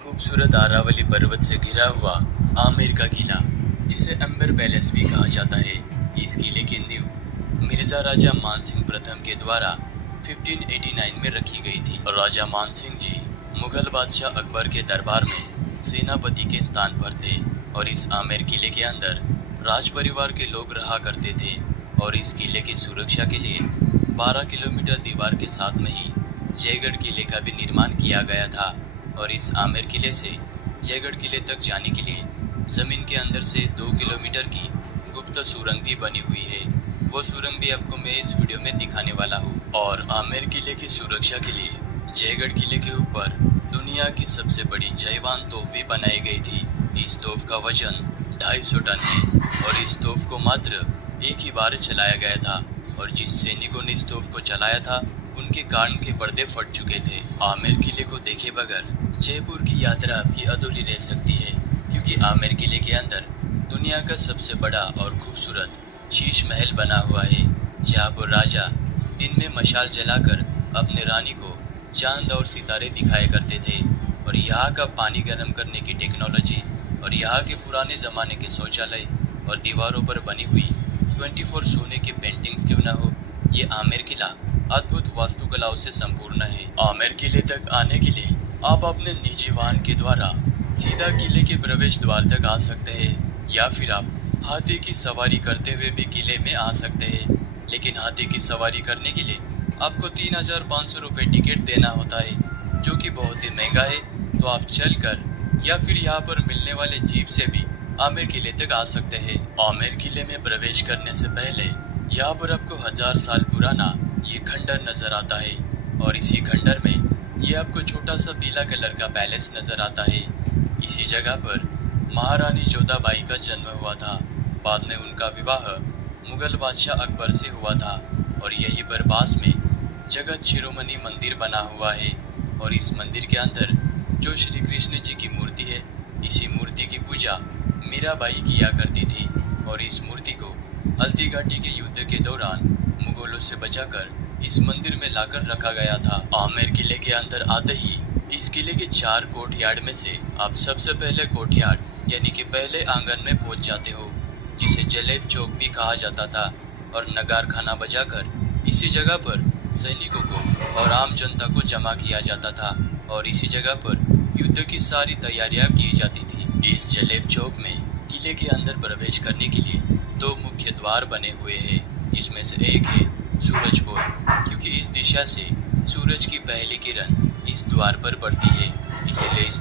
खूबसूरत अरावली पर्वत से घिरा हुआ आमेर का किला, जिसे अंबर पैलेस भी कहा जाता है। इस किले की नींव मिर्जा राजा मानसिंह प्रथम के द्वारा 1589 में रखी गई थी। और राजा मानसिंह जी मुगल बादशाह अकबर के दरबार में सेनापति के स्थान पर थे और इस आमेर किले के अंदर राज परिवार के लोग रहा करते थे। और इस किले की सुरक्षा के लिए 12 किलोमीटर दीवार के साथ में ही जयगढ़ किले का भी निर्माण किया गया था। और इस आमेर किले से जयगढ़ किले तक जाने के लिए जमीन के अंदर से 2 किलोमीटर की गुप्त सुरंग भी बनी हुई है। वो सुरंग भी आपको मैं इस वीडियो में दिखाने वाला हूँ। और आमेर किले की सुरक्षा के लिए जयगढ़ किले के ऊपर दुनिया की सबसे बड़ी जयवान तोप भी बनाई गई थी। इस तोप का वजन 250 टन है और इस तोप को मात्र एक ही बार चलाया गया था। और जिन सैनिकों ने इस तोप को चलाया था उनके कान के पर्दे फट चुके थे। आमेर किले को देखे बगैर जयपुर की यात्रा आपकी अधूरी रह सकती है, क्योंकि आमेर किले के अंदर दुनिया का सबसे बड़ा और खूबसूरत शीश महल बना हुआ है, जहाँ पर राजा दिन में मशाल जलाकर अपने रानी को चांद और सितारे दिखाया करते थे। और यहाँ का पानी गर्म करने की टेक्नोलॉजी और यहाँ के पुराने ज़माने के शौचालय और दीवारों पर बनी हुई 24 सोने की पेंटिंग्स क्यों न हो, ये आमेर किला अद्भुत वास्तुकलाओं से संपूर्ण है। आमेर किले तक आने के लिए आप अपने निजी वाहन के द्वारा सीधा किले के प्रवेश द्वार तक आ सकते हैं, या फिर आप हाथी की सवारी करते हुए भी किले में आ सकते हैं। लेकिन हाथी की सवारी करने के लिए आपको 3500 रुपये टिकट देना होता है, जो कि बहुत ही महंगा है। तो आप चलकर या फिर यहाँ पर मिलने वाले जीप से भी आमेर किले तक आ सकते हैं। आमेर किले में प्रवेश करने से पहले यहाँ पर आपको 1000 साल पुराना ये खंडर नजर आता है। और इसी खंडर में ये आपको छोटा सा पीला कलर का पैलेस नजर आता है। इसी जगह पर महारानी जोधाबाई का जन्म हुआ था। बाद में उनका विवाह मुगल बादशाह अकबर से हुआ था। और यहीं पर पास में जगत शिरोमणि मंदिर बना हुआ है। और इस मंदिर के अंदर जो श्री कृष्ण जी की मूर्ति है, इसी मूर्ति की पूजा मीराबाई किया करती थी। और इस मूर्ति को हल्दी घाटी के युद्ध के दौरान मुगलों से बचाकर इस मंदिर में लाकर रखा गया था। आमेर किले के अंदर आते ही इस किले के 4 कोर्टयार्ड में से आप सबसे पहले कोर्टयार्ड यानी कि पहले आंगन में पहुंच जाते हो, जिसे जलेब चौक भी कहा जाता था। और नगार खाना बजाकर इसी जगह पर सैनिकों को और आम जनता को जमा किया जाता था। और इसी जगह पर युद्ध की सारी तैयारियां की जाती थी। इस जलेब चौक में किले के अंदर प्रवेश करने के लिए 2 मुख्य द्वार बने हुए हैं, जिसमें से एक है सूरजपुर, क्योंकि इस दिशा से सूरज की पहली किरण इस द्वार पर पड़ती है, इसीलिए इस